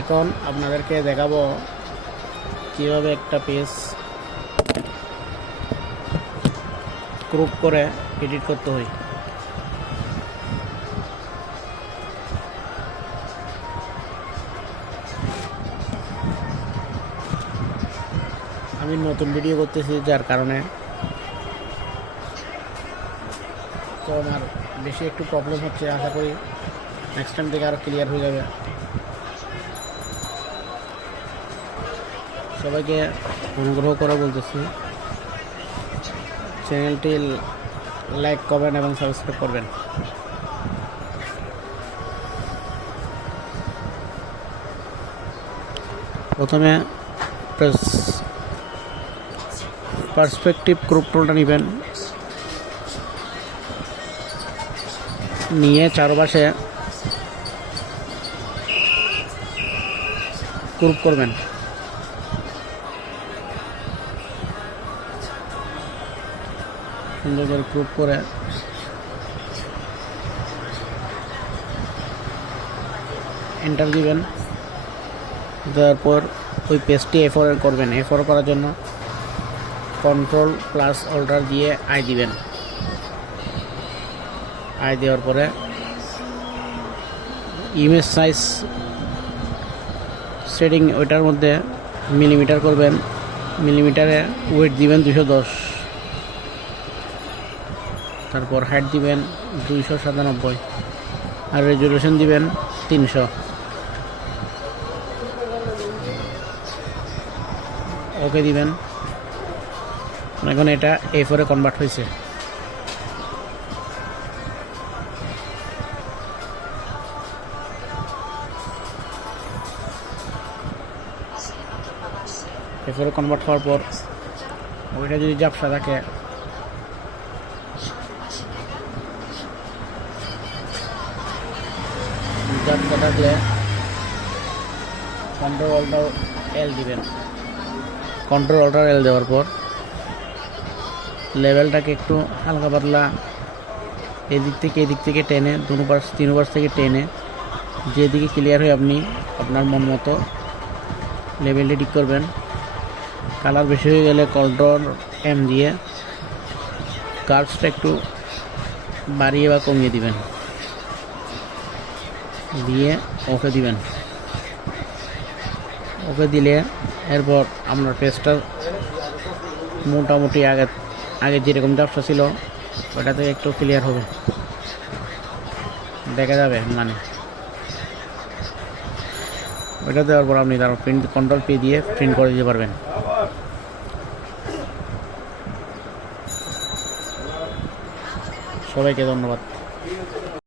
এখন আপনাদেরকে দেখাবো কিভাবে একটা পেজ গ্রুপ করে এডিট করতে হয়। আমি নতুন ভিডিও করতেছি, যার কারণে তো আমার বেশি একটু প্রবলেম হচ্ছে। আশা করি নেক্সট টাইম থেকে আরও ক্লিয়ার হয়ে যাবে। সবাইকে অনুগ্রহ করে বলতেছি, চ্যানেলটি লাইক করবেন এবং সাবস্ক্রাইব করবেন। প্রথমে পার্সপেক্টিভ গ্রুপ টুলটা নেবেন, নিয়ে চারপাশে গ্রুপ করবেন। সুন্দর করে গ্রুপ করে এন্টার দিবেন। দেওয়ার পর ওই পেজটি A4 করবেন। A4 করার জন্য Ctrl+Alt দিয়ে আই দিবেন। আই দেওয়ার পরে ইমেজ সাইজ সেটিং ওইটার মধ্যে মিলিমিটার করবেন। মিলিমিটারে ওয়েট দিবেন 210, তারপর হাইট দিবেন 297 আর রেজুলেশন দিবেন 300। ওকে দিবেন। এখন এটা A4 কনভার্ট হয়েছে। A4 কনভার্ট হওয়ার পর ওইটা যদি ঝাপসা থাকে, ঝাপসা থাকলে Ctrl+Alt+L দিবেন। Ctrl+Alt+L দেওয়ার পর লেভেলটাকে একটু হালকা পাতলা এদিক থেকে টেনে তিন পাশ থেকে টেনে যেদিকে ক্লিয়ার হয় আপনি আপনার মন মতো লেভেলটি ঠিক করবেন। কালার বেশি হয়ে গেলে Ctrl+M দিয়ে কার্ভসটা একটু বাড়িয়ে বা কমিয়ে দিবেন, দিয়ে ওকে দিবেন। ওকে দিলে এরপর আপনার পেজটা মোটামুটি আগে যেরকম ঝাপসা ছিল ওটা থেকে একটু ক্লিয়ার হবে, দেখা যাবে। মানে ওইটা দেওয়ার পর আপনি তার প্রিন্ট Ctrl+P দিয়ে প্রিন্ট করে দিতে পারবেন। সবাইকে ধন্যবাদ।